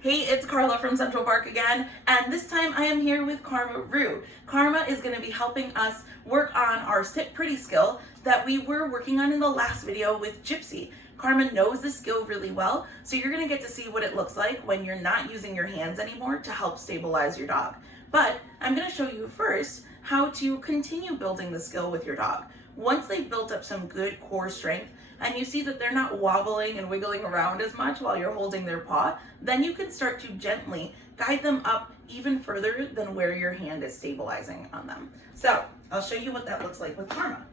Hey, it's Carla from Central Park again, and this time I am here with Karma Rue. Karma is going to be helping us work on our sit pretty skill that we were working on in the last video with Gypsy. Karma knows this skill really well, so you're going to get to see what it looks like when you're not using your hands anymore to help stabilize your dog. But I'm going to show you first how to continue building the skill with your dog. Once they've built up some good core strength, and you see that they're not wobbling and wiggling around as much while you're holding their paw, then you can start to gently guide them up even further than where your hand is stabilizing on them. So I'll show you what that looks like with Karma.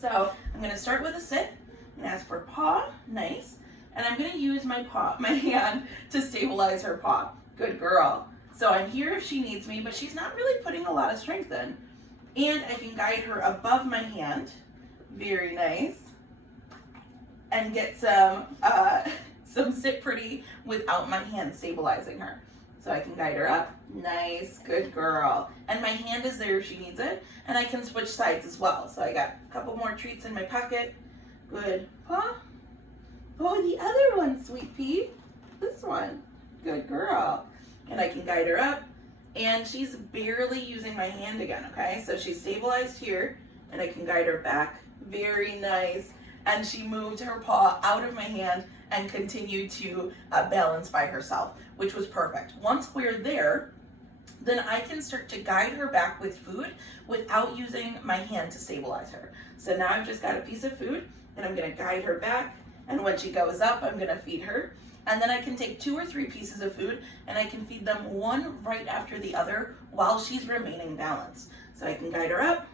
So I'm gonna start with a sit. I'm gonna ask for paw, nice. And I'm gonna use my hand to stabilize her paw. Good girl. So I'm here if she needs me, but she's not really putting a lot of strength in. And I can guide her above my hand, very nice. And get some sit pretty without my hand stabilizing her. So I can guide her up, nice, good girl. And my hand is there if she needs it, and I can switch sides as well. So I got a couple more treats in my pocket. Good paw. Oh, the other one, sweet pea. This one, good girl. And I can guide her up, and she's barely using my hand again, okay? So she's stabilized here, and I can guide her back, very nice. And she moved her paw out of my hand and continued to balance by herself, which was perfect. Once we're there, then I can start to guide her back with food without using my hand to stabilize her. So now I've just got a piece of food and I'm gonna guide her back, and when she goes up, I'm gonna feed her. And then I can take 2 or 3 pieces of food and I can feed them one right after the other while she's remaining balanced. So I can guide her up,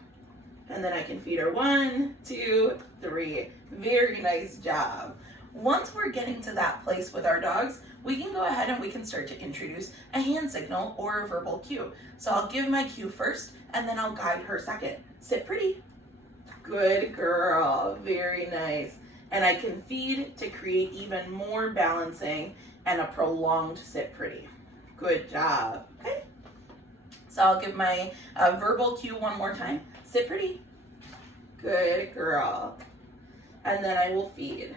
and then I can feed her 1, 2, 3. Very nice job. Once we're getting to that place with our dogs, we can go ahead and we can start to introduce a hand signal or a verbal cue. So I'll give my cue first, and then I'll guide her second. Sit pretty. Good girl. Very nice. And I can feed to create even more balancing and a prolonged sit pretty. Good job. Okay. So I'll give my verbal cue one more time. Sit pretty. Good girl. And then I will feed.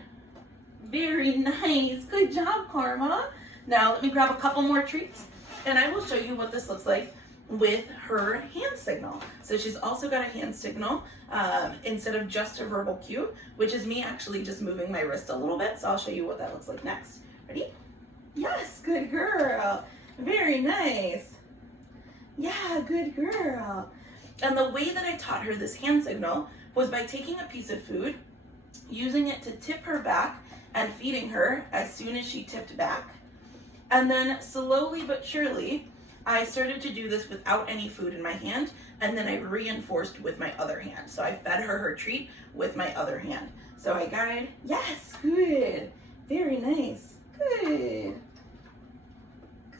Very nice. Good job, Karma. Now let me grab a couple more treats and I will show you what this looks like with her hand signal. So she's also got a hand signal instead of just a verbal cue, which is me actually just moving my wrist a little bit. So I'll show you what that looks like next. Ready? Yes, good girl. Very nice. Yeah, good girl. And the way that I taught her this hand signal was by taking a piece of food, using it to tip her back and feeding her as soon as she tipped back. And then slowly but surely, I started to do this without any food in my hand, and then I reinforced with my other hand. So I fed her treat with my other hand. So I guide, yes, good, very nice, good,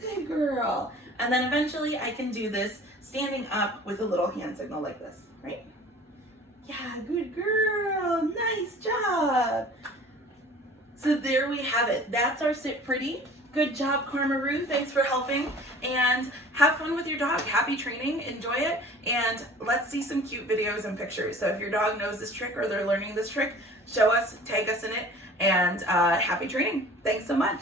good girl. And then eventually I can do this standing up with a little hand signal like this, right? Yeah, good girl, nice job. So there we have it. That's our sit pretty. Good job, Karma Rue. Thanks for helping, and have fun with your dog. Happy training, enjoy it, and let's see some cute videos and pictures. So if your dog knows this trick or they're learning this trick, show us, tag us in it, and happy training. Thanks so much.